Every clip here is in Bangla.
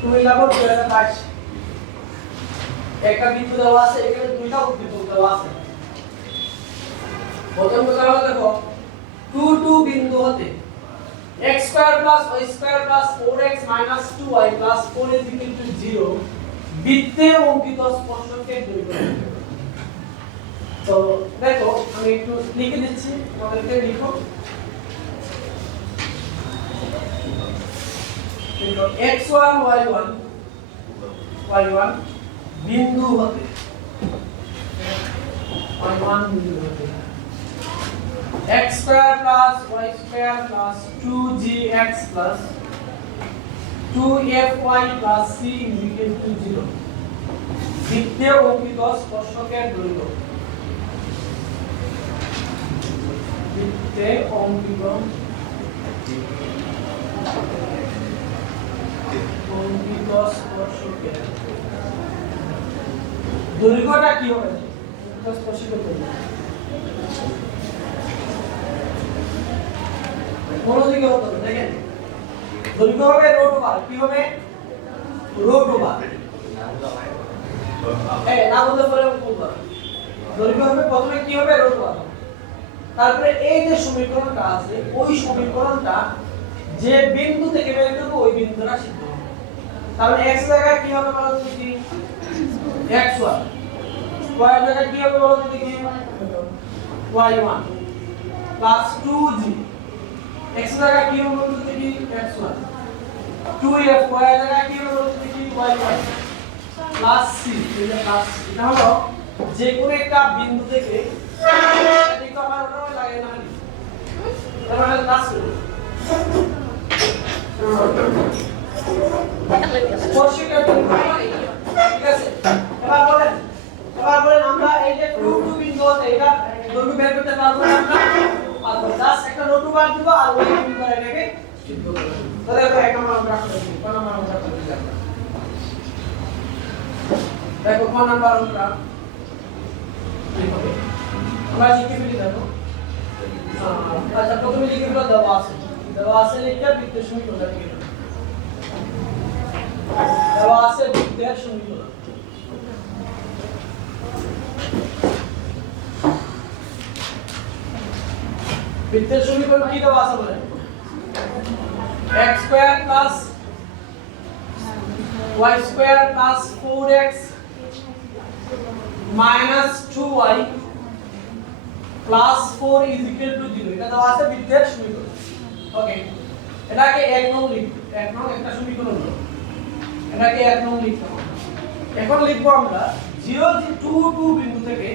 তুমি লাগো 2022 একটা বিন্দু দেওয়া আছে এখানে দুইটা উদ্দীপক দেওয়া আছে প্রথম কথা হলো দেখো 2 2 বিন্দু হতে x square plus y square plus 4x minus 2y plus 4 is equal to 0 বৃত্তে অঙ্কিত স্পর্শকের দৈর্ঘ্য। তো দেখো আমি একটু লিখে দিচ্ছি তোমাদেরকে লিখো x1 y1 বিন্দু হতে y1 বিন্দু হতে x square plus y square plus 2gx plus 2fy plus c is equal to 0 বৃত্তে অঙ্কিত স্পর্শকের দৈর্ঘ্য। বৃত্তে অঙ্কিত স্পর্শকের দৈর্ঘ্যটা কি হবে? স্পর্শকের দৈর্ঘ্য কোন দিকে হতে হবে দেখেন, দৈর্ঘ্য হবে রুট ওভার, কি হবে রুট ওভার, না বলতে পারে বলবো দৈর্ঘ্য হবে প্রথমে কি হবে রুট ওভার, তারপরে এই যে সমীকরণটা আছে ওই সমীকরণটা যে বিন্দু থেকে বের করব ওই বিন্দুটা সিদ্ধ হবে। তাহলে x জায়গায় কি হবে বলো তো দেখি x1, y জায়গায় কি হবে বলো তো দেখি y1 প্লাস 2g, x জায়গায় কি হবে বলো তো দেখি x1, 2f y জায়গায় কি হবে বলো তো দেখি y1 প্লাস c, এটা প্লাস এটা হলো যে কোনো একটা বিন্দু থেকে ঠিক আমার ওটা লাগে না তাহলে প্লাস স্পর্শকের দৈর্ঘ্য ঠিক আছে। এবার বলেন আমরা এই যে 2 2 বিন্দু আছে এটা দৈর্ঘ্য বের করতে পারবো না আমরা, আর জাস্ট একটা রুট ওভার দিব আর ওই বিন্দু এটাকে সিদ্ধ করব। তাহলে আমরা এক নাম্বার আমরা করে দিই, কোন নাম্বার আমরা করে দিই আমরা দেখো কোন নাম্বার আমরা আমরা লিখে ফেলি দেখো। আচ্ছা প্রথমে লিখে ফেলো দেওয়া আছে লিখে বৃত্তের সমীকরণ লিখে ফেলো, দেওয়া আছে বৃত্তের সমীকরণ। বৃত্তের সমীকরণ কি দেওয়া আছে বলেন x square plus y square plus 4x minus 2y plus 4 is equal to 0 এটা দেওয়া আছে বৃত্তের সমীকরণ। ওকে এটাকে এক নং লিখব, এক নং একটা সমীকরণ হলো এটাকে এক নং লিখব। এখন লিখব আমরা 0 2 2 বিন্দু থেকে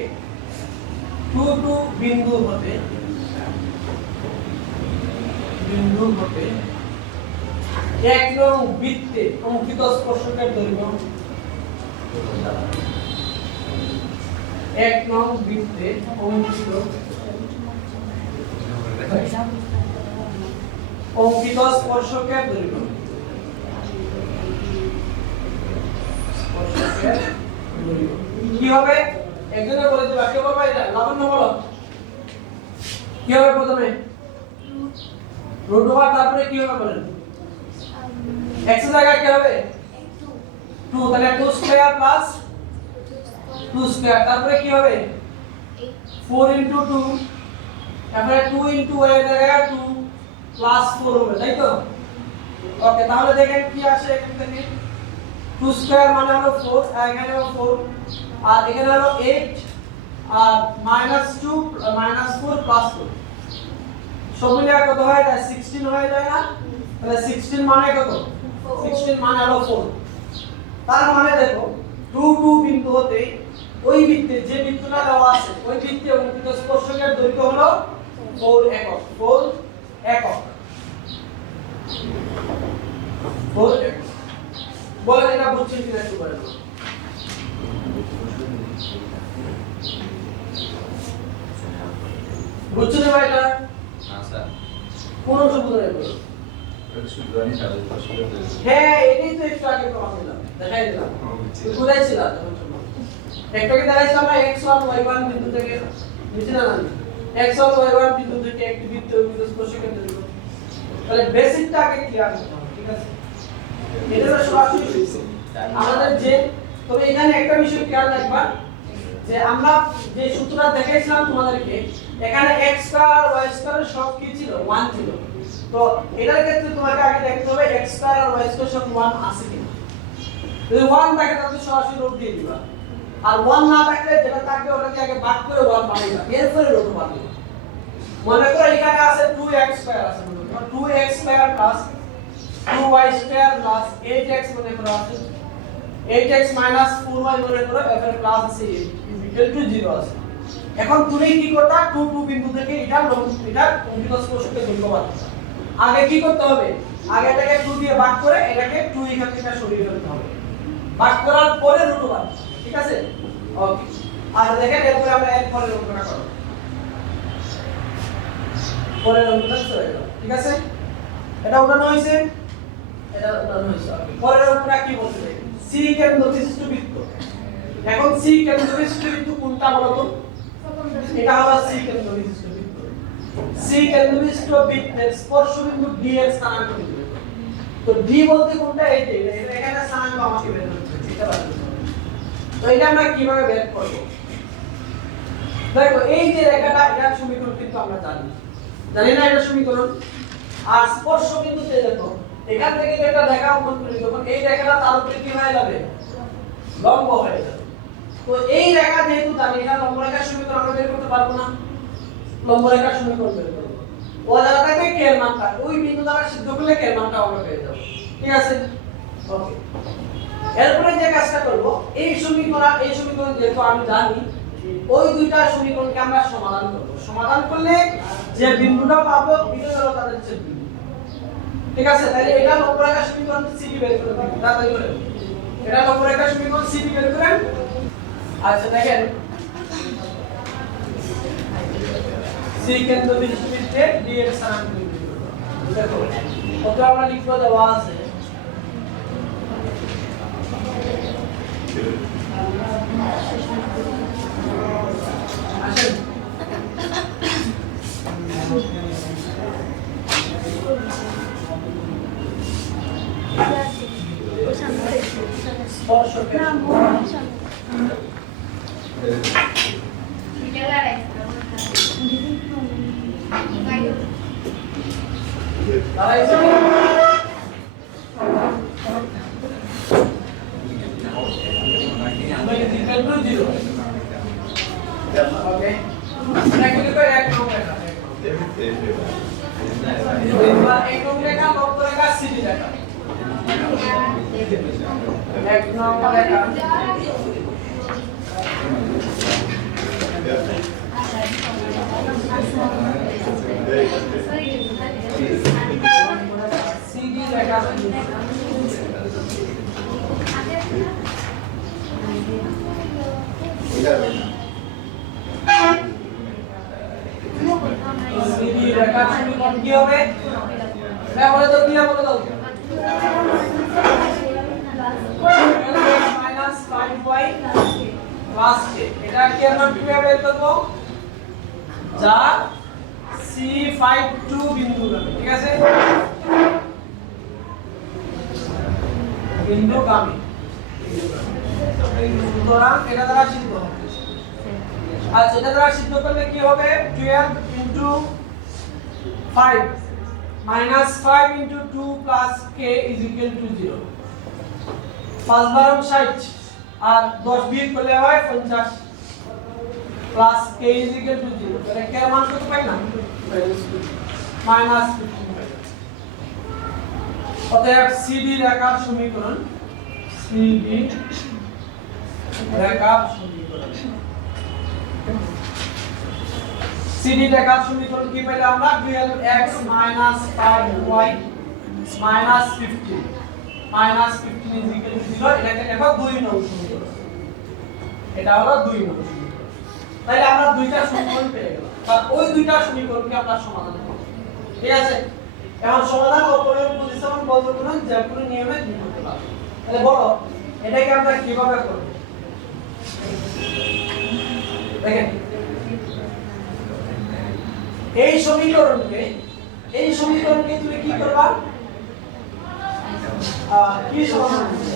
2 2 বিন্দু হতে এক নং বৃত্তে অঙ্কিত স্পর্শকের দৈর্ঘ্য, এক নং বৃত্তে অঙ্কিত স্পর্শকের দৈর্ঘ্য, কি হবে একজনে বলে দিবা, কে বলবা এটা লাবণ্য বলো কি হবে প্রথমে রুট ওভার তারপরে কি হবে বলেন x এর জায়গায় কি হবে 2, তাহলে 2 স্কয়ার প্লাস 2 স্কয়ার তারপরে কি হবে 4 ইনটু 2, তারপরে 2 ইনটু y এর জায়গায় 2 প্লাস 4 হবে তাই তো। ওকে তাহলে দেখেন কি আসে এখান থেকে 2 স্কয়ার মানে হলো 4 আর এখানে হলো 4 আর এখানে হলো 8 আর -2 -4 প্লাস 4 সব মিলে কত হয় এটা 16 হয়ে যায় না, তাহলে 16 মানে কত 16 মানে হলো 4। তার মানে দেখো 2 2 বিন্দু হতে ওই বৃত্তে যে বৃত্তটা দেওয়া আছে ওই বৃত্তে অঙ্কিত স্পর্শকের দৈর্ঘ্য হলো 4 একক, 4 একক, 4 একক। বলেন এটা বুঝছেন কিনা একটু বলেন। বুঝছেন ভাই এটা? না স্যার কোন অংশ বুঝাই বলো হ্যাঁ এটাই তো একটু আগে প্রমাণ দিলাম দেখাই দিলাম বুঝাইছিলাম একটাকে দেখাইছিলাম আমরা x1 y1 বিন্দু থেকে নিচে না x1 y1 বিন্দু থেকে একটি বৃত্ত অঙ্কিত স্পর্শকের দৈর্ঘ্য। তাহলে বেসিকটা আগে ক্লিয়ার করতে হবে ঠিক আছে। এটা সরাসরি আমাদের যে তবে এখানে একটা বিষয় খেয়াল রাখবা যে আমরা যে সূত্রটা দেখাইছিলাম তোমাদেরকে এখানে x স্কয়ার y স্কয়ারের সব কি ছিল 1 ছিল তো এটার ক্ষেত্রে তোমাকে আগে দেখতে হবে x স্কয়ার আর y স্কয়ার সব 1 আছে কিনা যদি 1 থাকে তাহলে সরাসরি রুট দিয়ে দিবা আর 1 না থাকলে যেটা থাকবে ওটাকে আগে ভাগ করে 1 বানাইবা এরপরে রুট বানাইবা মনে করো এখানে আছে 2x স্কয়ার আছে 2x square plus 2y square plus 8x মনে করো আছে 8x minus 4y মনে করো এর প্লাস আছে ইকুয়াল টু 0 আছে এখন তুমি কি করতা 2 2 বিন্দু থেকে এটা অঙ্কিত স্পর্শকে দৈর্ঘ্য বাদ আগে কি করতে হবে আগে এটাকে 2 দিয়ে ভাগ করে এটাকে 2 এখান থেকে সরিয়ে ফেলতে হবে ভাগ করার পরে রুট বাদ ঠিক আছে ওকে আর দেখেন এরপর আমরা এর পরের অঙ্কটা করব পরের অঙ্কটা চলে গেল ঠিক আছে এটা উঠানো হয়েছে এটা উঠানো হয়েছে পরের অঙ্কটা কি বলতে C কেন্দ্র বিশিষ্ট বৃত্ত এখন C কেন্দ্র বিশিষ্ট বৃত্ত কোনটা বলো তো এটা হলো C কেন্দ্র বিশিষ্ট বৃত্ত C কেন্দ্র বিশিষ্ট বৃত্তের স্পর্শবিন্দু D এর স্থানাঙ্ক নির্ণয় করো তো D বলতে কোনটা এই যে এখানে স্থানাঙ্ক আমাকে বের করতে হবে এটা বলতে তো এটা আমরা কিভাবে বের করব দেখো এই যে রেখাটা এটার সমীকরণ কিন্তু আমরা জানি না এটা সমীকরণ আর স্পর্শবিন্দুতে দেখো এখান থেকে একটা রেখা অঙ্কন করি তখন এই রেখাটা তার উপরে কি হয়ে যাবে লম্ব হয়ে যাবে তো এই রেখা যেহেতু জানি না লম্ব রেখার সমীকরণ আমরা বের করতে পারবো না লম্ব রেখার সমীকরণ বের করব ও জায়গা থেকে কে এর মানটা ওই বিন্দু দ্বারা সিদ্ধ করলে কে এর মানটা আমরা পেয়ে যাব ঠিক আছে ওকে এরপরে যে কাজটা করব এই সমীকরণ যেহেতু আমি জানি ওই দুইটা সমীকরণকে আমরা সমাধান করলে যে বিন্দুটা পাবো এটা হলো তাদের ছেদ বিন্দু ঠিক আছে তাহলে এটা লম্ব রেখার সমীকরণ সিডি বের করে দিই তাড়াতাড়ি করে এটা লম্ব রেখার সমীকরণ সিডি বের করেন আচ্ছা দেখেন সি কেন্দ্র বিশিষ্ট বৃত্তে ডি এর স্থানাঙ্ক দেখো কত আমরা লিখব দেওয়া আছে আসেন কি হবে না বলে দাও দিয়া বলে দাও মাইনাস 5y প্লাস k এটা কি আমরা কিভাবে বের করব যা C52 বিন্দু ঠিক আছে বিন্দুগামী সুতরাং এটা দ্বারা সিদ্ধ হবে আর এটা দ্বারা সিদ্ধ করলে কি হবে 12 into 5 minus 5 into 2 plus k is equal to 0 5 বারং 60 আর 10 বিয়োগ করলে হয় 50 plus k is equal to 0 তাহলে k এর মান কত পাই না minus 15 অতএব CD রেখার সমীকরণ CD রেখার সমীকরণ CD রেখার সমীকরণ কি পেলাম আমরা 12x 5y 15 is equal to 0 এটাকে লেখো 2 নং সমীকরণ এটা হলো 2 নং সমীকরণ তাহলে আমরা দুইটা সমীকরণ পেয়ে গেলাম আর ওই দুইটা সমীকরণকে আমরা সমাধান করব ঠিক আছে এখন সমাধান অপরিহার্য প্রতিস্থাপন বলগুণ জ্যামিতির নিয়মে দুই করতে পারবো তাহলে বলো এটাকে আমরা কিভাবে করব দেখেন এই সমীকরণকে তুমি কি করবা কি সমাধান করবে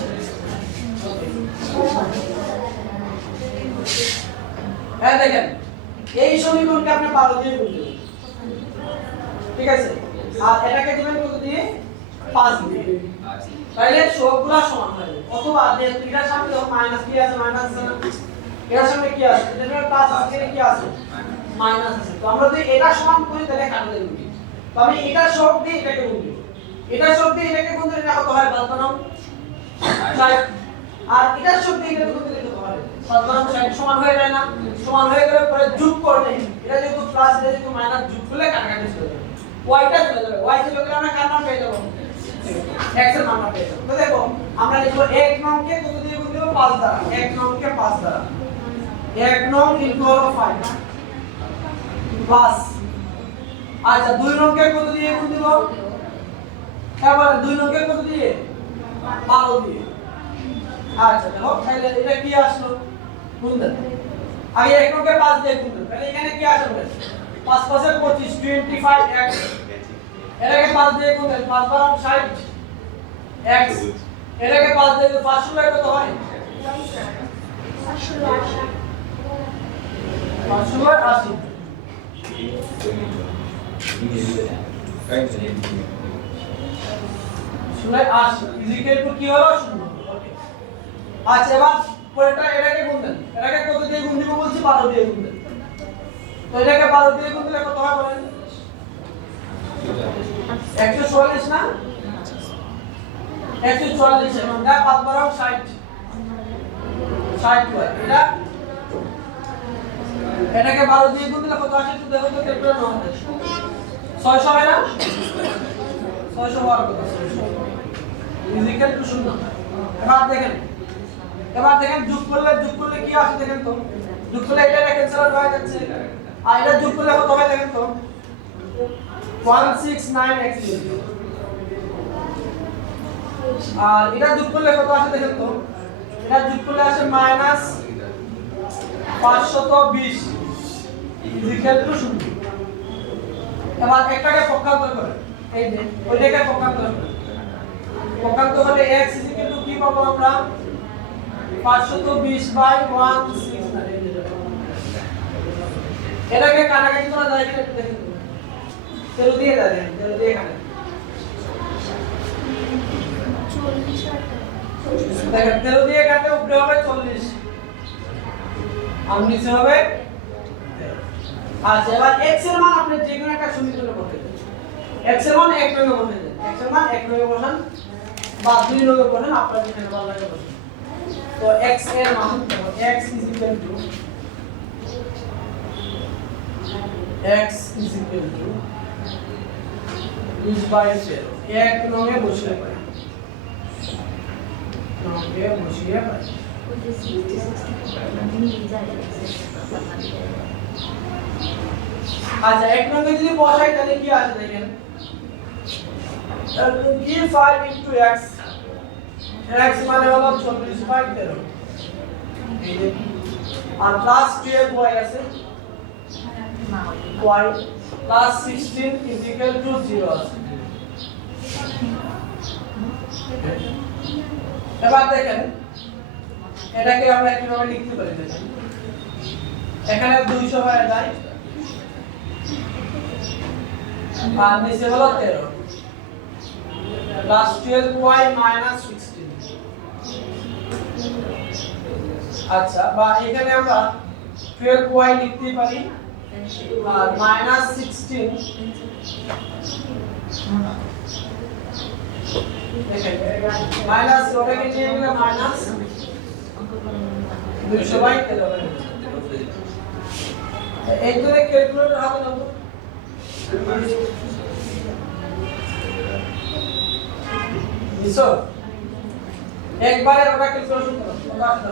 হ্যাঁ দেখেন এই সমীকরণকে আপনি 12 দিয়ে গুণ দিবেন ঠিক আছে আর এটাকে দিবেন কত দিয়ে 5 দিয়ে তাহলে সবগুলা সমান হয়ে যাবে অথবা এটার সামনে যখন মাইনাস কি আছে মাইনাস আছে না এর সামনে কি আছে এখানে প্লাস আছে এখানে কি আছে মাইনাস আছে তো আমরা যদি এটা সমান করি তাহলে কাটতে দিই তো আমি এটা সব দিয়ে এটাকে গুণ দেব এটা সব দিয়ে এটাকে গুণ দিলে কত হয় বলতো না 60 আর এটা সব দিয়ে এটাকে গুণ দিলে কত হয় সাধারণ 60 সমান হয়ে যায় না সমান হয়ে গেলে পরে যোগ করলে এটা যেহেতু প্লাস এটা যেহেতু মাইনাস যোগ করলে কাটাকাটি চলে যাবে ওয়াইটা চলে যাবে ওয়াই চলে গেলে আমরা কার মান পেয়ে যাব x এর মান পেয়ে যাব তো দেখো আমরা লিখব 1 নং কে কত দিয়ে গুণ দেব 5 দ্বারা 1 নং কে 5 দ্বারা 1 নং ইনটু হলো 5 প্লাস আচ্ছা 2 নং কে কত দিয়ে গুণ দেব এবার 2 নং কে কত দিয়ে 12 দিয়ে আচ্ছা দেখো তাহলে এটা কি আসলো গুণ দেন আগে 1 নং কে 5 দিয়ে গুণ দেন তাহলে এখানে কি আসবে 5 5 এর 25 25x এটাকে 5 দিয়ে গুণ দেন 5 বার 60 x এটাকে 5 দিয়ে 500 লাগে কত হয় 580 শুনে আসে ইজিক্যাল টু কি হলো 0 ওকে আচ্ছা এবার পরেরটা এটাকে গুণ দেন এটাকে কত দিয়ে গুণ দিব বলছি 12 দিয়ে গুণ দেন তো এটাকে 12 দিয়ে গুণ দিলে কত হয় বলেন 144 না 144 এবং না 5 বারো 60 60 হয় এটা এটাকে 12 দিয়ে গুণ দিলে কত আসে একটু দেখো তো ক্যালকুলেটর নাও 600 হয় না 600 হওয়ার কথা ইজিক্যাল টু 0 এবার দেখেন যোগ করলে কি আসে দেখেন তো যোগ করলে এটা ক্যান্সেল হয়ে যাচ্ছে আর এটা যোগ করলে কত হয় দেখেন তো 169x আর এটা যোগ করলে কত আসে দেখেন তো এটা যোগ করলে আসে মাইনাস 520 ইকুয়াল টু 0 এবার একটাকে পক্ষান্তর করেন এই যে ওইটাকে পক্ষান্তর করেন পক্ষান্তর করলে x ইকুয়াল টু কি পাবো আমরা 520 বাই 169 এটাকে কাটাকাটি করা যায় কিনা একটু দেখেন তেরো দিয়ে দেন তেরো দিয়ে কাটেন দেখেন তেরো দিয়ে কাটলে উপরে হবে 40 আর নিচে হবে আচ্ছা এবার x এর মান আপনি যে কোনো একটা সমীকরণে বসাই দেন x এর মান 1 নঙ্গে বসাই দেন x এর মান 1 নঙ্গে বসান বা 2 নঙ্গে বসান আপনার যেখানে ভালো লাগে বসান তো x এর মান x is equal to x is equal to 20/0 এক নঙ্গে বসিয়ে পাই নঙ্গে বসিয়ে পাই আচ্ছা এক নঙ্গে যদি বসাই তাহলে কি আসে দেখেন কি 5 into x x মানে হলো 40/13 এই যে আর প্লাস 12y আছে y plus 16 is equal to 0 আছে এবার দেখেন এটাকে আমরা কিভাবে লিখতে পারি দেখেন এখানে 200 হয়ে যায় আর নিচে হলো 13 plus 12y minus 16 আচ্ছা বা এখানে আমরা 12y লিখতে পারি আর minus 16 দেখেন মাইনাস ওটাকে নিয়ে গেলে মাইনাস 200/13 এই ধরে ক্যালকুলেটর হাতে নাও নিছো একবারে ওটা ক্যালকুলেশন করো কত আসবে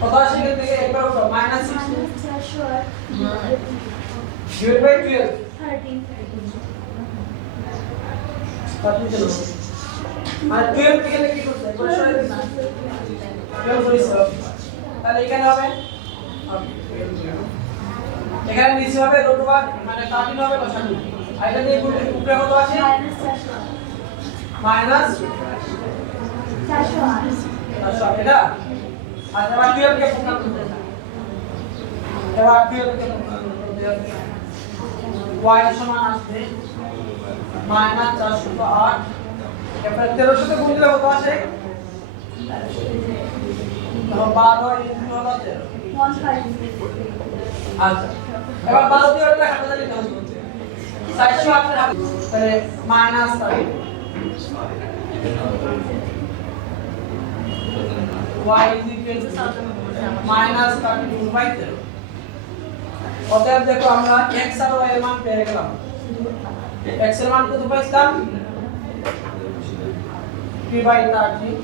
কত আসে এখান থেকে একবার উঠাও মাইনাস 16 divided by 12 আর 12 থেকে কি করতে একবার সরে দিন 12 করেছে তাহলে এখানে হবে এখানে নিচে হবে √1 মানে 13 হবে বসানো আর এটা দিয়ে উপরে কত আছে মাইনাস 408 এটা আর এবার 12 কে প্রকার করতে হবে এবার 12 কে প্রকার করতে হবে y সমান আসবে মাইনাস 408 এবার 13 সাথে গুণ দিলে কত আসে তো 12 ইনটু হলো 13 আচ্ছা এবার 12 দিয়ে ওটা হাতে দিতে হবে 408 এর হাতে তাহলে minus 30 y is equal to minus 32/13 অতএব দেখো আমরা x আর y এর মান পেয়ে গেলাম x এর মান কত পাইছিলাম 3/30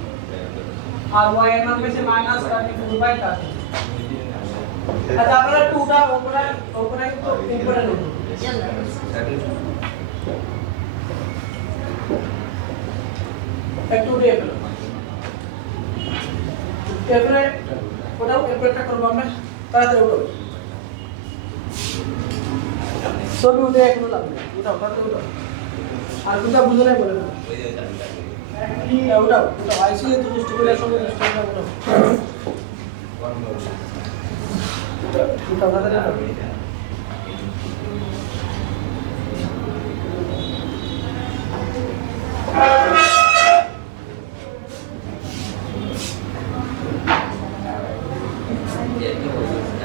আর y এর মান পেয়েছি -32/30 আচ্ছা আপনারা 2টা উপরে তো উপরে নেব একটু দিয়ে ফেলো এরপরে ওটাও এরপরটা করবো আমরা তাড়াতাড়ি উঠো ছবি উঠে এখনো লাগবে উঠাও তাড়াতাড়ি উঠাও আর কোনটা বুঝে নাই বলে না উঠাও উঠাও আইসিলে তো দুষ্ট করে সঙ্গে দুষ্ট করে উঠাও তাড়াতাড়ি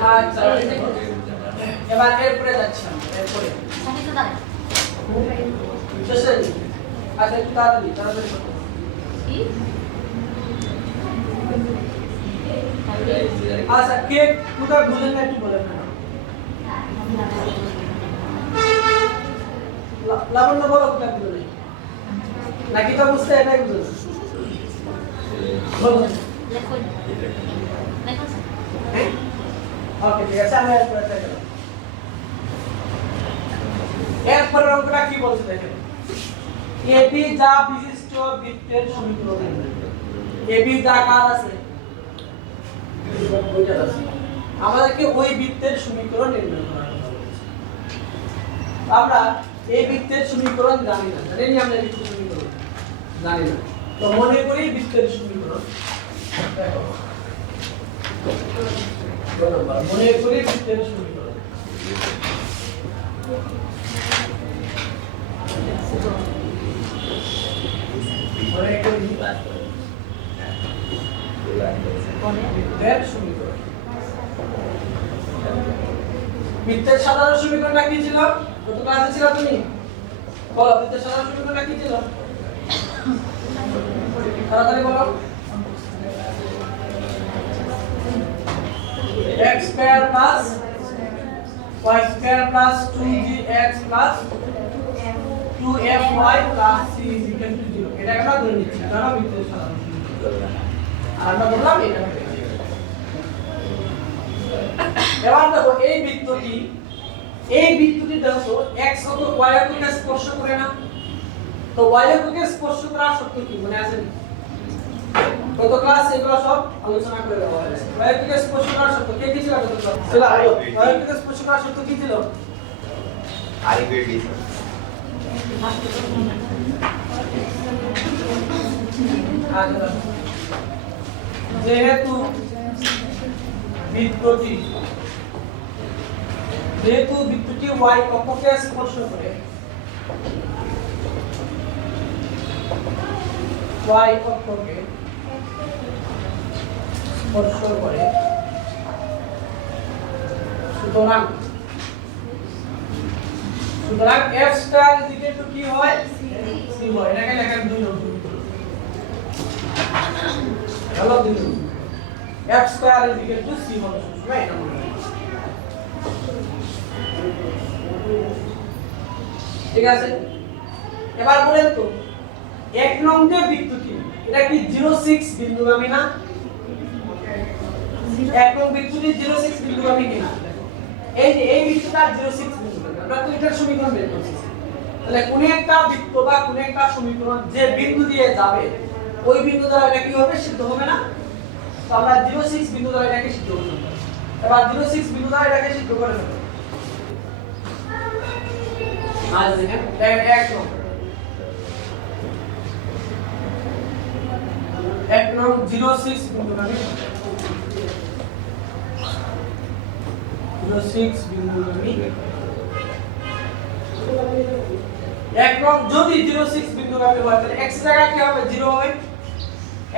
আচ্ছা এবার এরপরে যাচ্ছি এরপরে শেষে আচ্ছা একটু তাড়াতাড়ি আচ্ছা কে কোথায় বুঝেন না একটু বলেন লাবণ্য বলো কোথায় বুঝলেন নাকি তো বুঝতে এটাই বুঝলেন বলো ওকে ঠিক আছে আমি এরপরে ট্রাই করব এরপর অঙ্কটা কি বলছে দেখেন এবি যা বিশিষ্ট বৃত্তের সমীকরণ এবি যা কার আছে ওইটা আছে আমাদেরকে ওই বৃত্তের সমীকরণ নির্ণয় করতে হবে আমরা এই বৃত্তের সমীকরণ জানি না জানেন আমরা এই বৃত্তের সমীকরণ জানি না তো মনে করি বৃত্তের সমীকরণ দেখো মনে করি বৃত্তের সমীকরণ মনে করি বৃত্তের সমীকরণ বৃত্তের সাধারণ সমীকরণটা কি ছিল কত ক্লাসে ছিল তুমি বলো বৃত্তের সাধারণ সমীকরণটা কি ছিল তাড়াতাড়ি বলো x square plus y square plus 2gx plus 2fy plus c is equal to 0 এটা আমরা ধরে নিচ্ছি কারণ বৃত্তের সাধারণ সমীকরণ আর আমরা বললাম এটা এবার দেখো এই বৃত্তটি দেখো x কত y এককে স্পর্শ করে না তো y এককে স্পর্শ করা শর্ত কি মনে আছে কত ক্লাস এগুলো সব আলোচনা করে দেওয়া হয়েছে y এককে স্পর্শ করা শর্ত কে কি ছিল কত ক্লাস ছিল y এককে স্পর্শ করা শর্ত কি ছিল আইবিডি যেহেতু বৃত্তটি y অক্ষকে স্পর্শ করে y অক্ষকে স্পর্শ করে সুতরাং f স্টার দিকে তো কি হয় c হয় এটাকে লেখেন দুই নম্বর হলো দুই নম্বর f square is equal to c হবে রাইট ঠিক আছে এবার বলেন তো এক নম্বর বৃত্তটি এটা কি 06 বিন্দুগামী না এক নম্বর বৃত্তটি 06 বিন্দুগামী কিনা এই যে এই বৃত্তটা 06 বিন্দুগামী আমরা তো এটার সমীকরণ বের করছি তাহলে কোন একটা বৃত্ত বা কোন একটা সমীকরণ যে বিন্দু দিয়ে যাবে ওই বিন্দু দ্বারা এটা কি হবে সিদ্ধ হবে না তো আমরা 06 বিন্দু দ্বারা এটাকে সিদ্ধ করব এবার 06 বিন্দু দ্বারা এটাকে সিদ্ধ করে নেব আজ দেখেন এক নম্বর নং 06 বিন্দুগামী 06 বিন্দুগামী এক নং যদি 06 বিন্দুগামী হয় তাহলে x এর জায়গায় কি হবে 0 হবে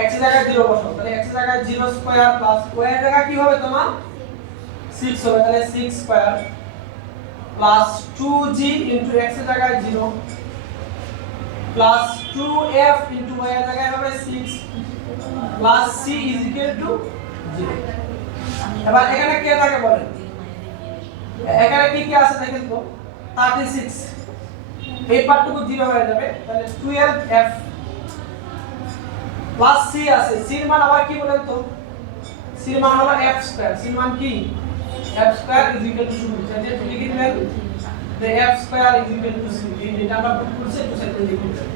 x এর জায়গায় 0 বসাও তাহলে x এর জায়গায় 0 স্কয়ার প্লাস y এর জায়গায় কি হবে তোমার 6 হবে তাহলে 6 square plus 2g into x এর জায়গায় 0 প্লাস 2f into y এর জায়গায় হবে 6 plus c is equal to 0 এবার এখানে কি থাকে বলেন এখানে কি কি আছে দেখেন তো 36 এই পার্টটুকু 0 হয়ে যাবে তাহলে 12f প্লাস c আছে c এর মান আবার কি বলেন তো c এর মান হলো f স্কয়ার c এর মান কি f square is equal to 0 তাহলে লিখে দিবেন the f square is equal to c এই যেটা আমরা পুট করছি একটু সাইডে লিখে দিবেন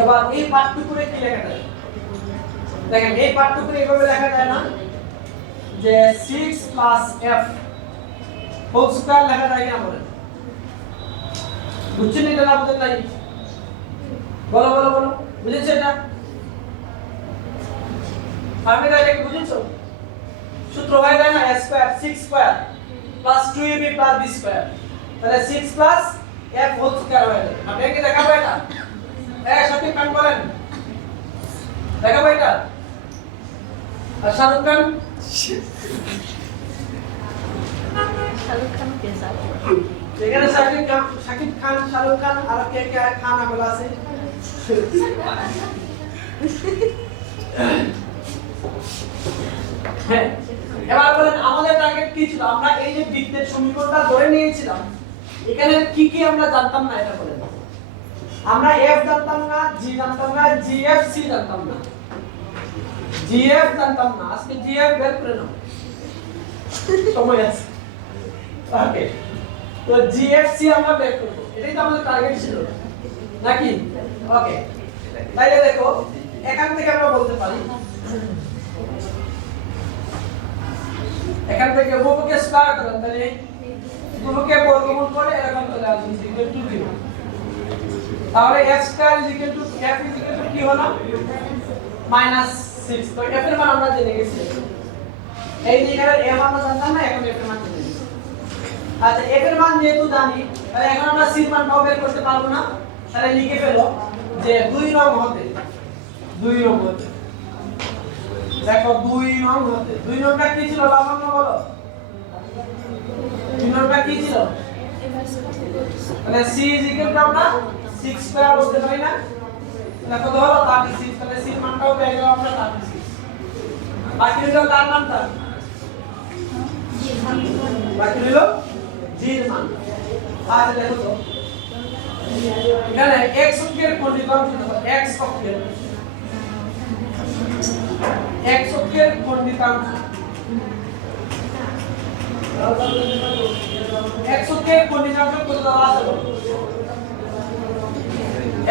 এবার এই পার্টটুকুরে কি লেখা যায় দেখেন এই পার্টটুকুরে এইভাবে লেখা যায় না যে 6 প্লাস f হোল স্কয়ার লেখা যায় কিনা বলেন বুঝছেন এটা না বুঝেন নাই বলো বলো বলো বুঝেছো এটা আমি এটা কি বুঝেছো সূত্র হয়ে যায় না s square 6 square plus 2ab plus b square তাহলে 6 প্লাস f হোল স্কয়ার হয়ে যাবে আপনি কি দেখাবো এটা সঠিক কান বলেন দেখাবো এটা আর শাহরুখ খান কে সাথে এখানে শাকিব খান শাহরুখ খান আর কে কে খান আবার আছে হ্যাঁ এবার বলেন আমাদের টার্গেট কি ছিল আমরা এই যে বৃত্তের সমীকরণটা ধরে নিয়েছিলাম এখানে কি কি আমরা জানতাম না এটা বলেন আমরা f জানতাম না g জানতাম না gf c জানতাম না gf জানতাম না আজকে gf বের করে নাও সময় আছে ওকে তো gf c আমরা বের করব এটাই তো আমাদের টার্গেট ছিল নাকি ওকে তাইলে দেখো এখান থেকে আমরা বলতে পারি এখান থেকে উপভোগকে স্কয়ার করেন তাহলে উপভোগকে বর্গমূল করে এরকম চলে আসবে ইকুয়াল টু 0 তাহলে f square is equal to f is equal to কি হলো -6 তো f এর মান আমরা জেনে গেছি এই যে এখানে f আমরা জানতাম না এখন f এর মান জেনে গেছি আচ্ছা f এর মান যেহেতু জানি তাহলে এখন আমরা c এর মানটাও বের করতে পারবো না তাহলে লিখে ফেলো যে 2 নং হতে দেখো 2 নং হতে 2 নংটা কি ছিল লাবণ্য বলো 2 নংটা কি ছিল তাহলে c ইজ ইকুয়াল টু আমরা 6 স্কয়ার বলতে পারি না তাহলে কত হলো 36 তাহলে c এর মানটাও পেয়ে গেলাম আমরা 36 বাকি রইল কার মানটা বাকি রইল g এর মান আচ্ছা দেখো তো এখানে x অক্ষের খণ্ডিতাংশ x অক্ষের খণ্ডিতাংশ x অক্ষের খণ্ডিতাংশ কত দেওয়া আছে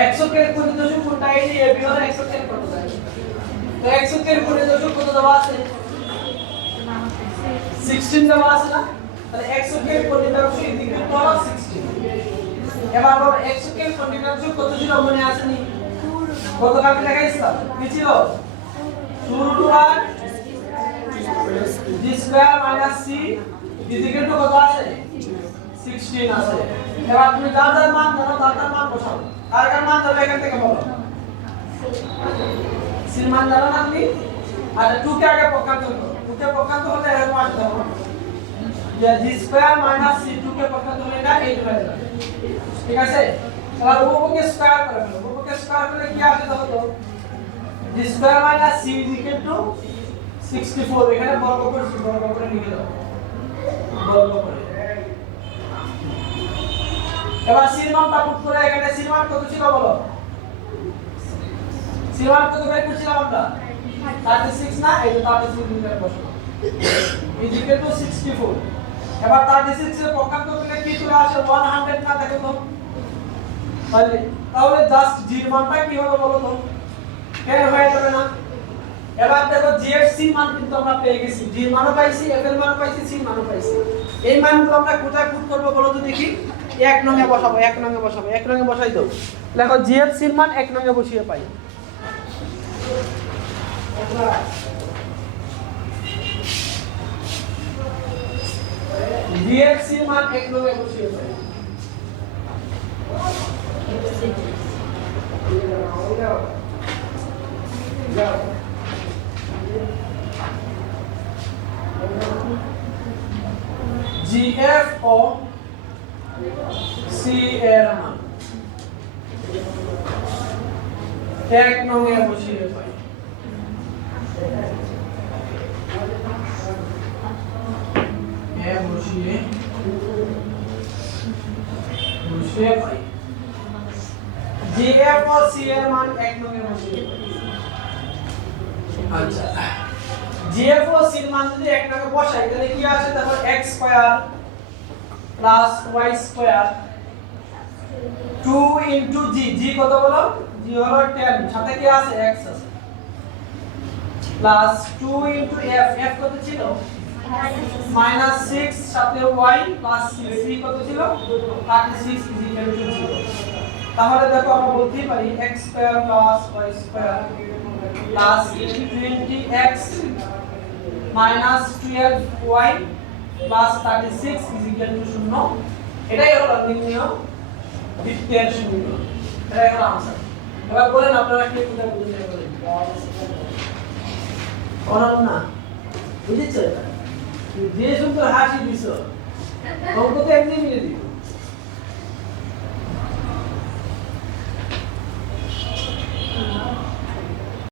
x অক্ষের খণ্ডিতাংশ কোনটা এই যে ab হলো x অক্ষের কত দেয় তো x অক্ষের খণ্ডিতাংশ কত দেওয়া আছে 16 দেওয়া আছে না তাহলে x অক্ষের খণ্ডিতাংশ এদিকে তো 16 এবার বলো x অক্ষের খণ্ডিতাংশ কত ছিল মনে আছে নি কত কাকে দেখাইছিলাম কি ছিল 2√1 g স্কয়ার মাইনাস c এদিকে তো কত আছে 16 আছে এবার তুমি যার যার মান জানো তার মান বসাও কার কার মান জানো এখান থেকে বলো c এর মান জানো না তুমি আচ্ছা 2 কে আগে পক্ষান্তর করো 2 কে পক্ষান্তর হলে এরকম আসবে যে g স্কয়ার মাইনাস c 2 কে পক্ষান্তর হলে এটা 8 হয়ে যাবে ঠিক আছে এবার উপভোগকে স্কয়ার করে ফেলো উপভোগকে স্কয়ার করলে কি আসে দেখো তো g square minus c is equal to 64 এখানে বর্গ করে লিখে দাও বর্গ করে এবার c এর মানটা পুট করে এখানে c এর মান কত ছিল বলো c এর মান কত বের করছিলাম আমরা 36 না এই যে 36 মিটার বসাবো ইজ ইকুয়াল টু 64 এবার 36 এর পক্ষান্তর করলে কি চলে আসে 100 না দেখো তো তাহলে জাস্ট g এর মানটা কি হবে বলো তো কেন হয়ে যাবে না এবার দেখো gfc মান কিন্তু আমরা পেয়ে গেছি g এর মানও পাইছি f এর মানও পাইছি c এর মানও পাইছি এই মানগুলো আমরা কোথায় পুট করব বলো তো দেখি 1 নং এ বসাবো 1 নং এ বসাই দাও দেখো gfc এর মান 1 নং এ বসিয়ে পাই জিএফসি মান এক লগে বসিয়ে পাই জিএফ ও সি এর মান এক লগে বসিয়ে পাই বসিয়ে পাই জিএফ ও সি এর মান এক লগে বসিয়ে পাই আচ্ছা জিএফ ও সি এর মান যদি এক লগে বসাই তাহলে কি আসে তারপর x square plus y square 2 into g কত বলো g হলো 10 সাথে কি আছে x আছে প্লাস 2 ইনটু f কত ছিল -6 সাথে y প্লাস 6 c কত ছিল 36 0 তাহলে দেখো আমরা বলতেই পারি x square plus y square plus 20x minus 12y plus 36 is equal to 0 এটাই হলো নির্ণয় বৃত্তের সমীকরণ এটাই হলো आंसर এবার বলেন আপনারা কি এটা বুঝতে পারলেন কোন না বুঝেছো যে সুন্দর হাসি দিছো অঙ্ক তো এমনি মিলে দিও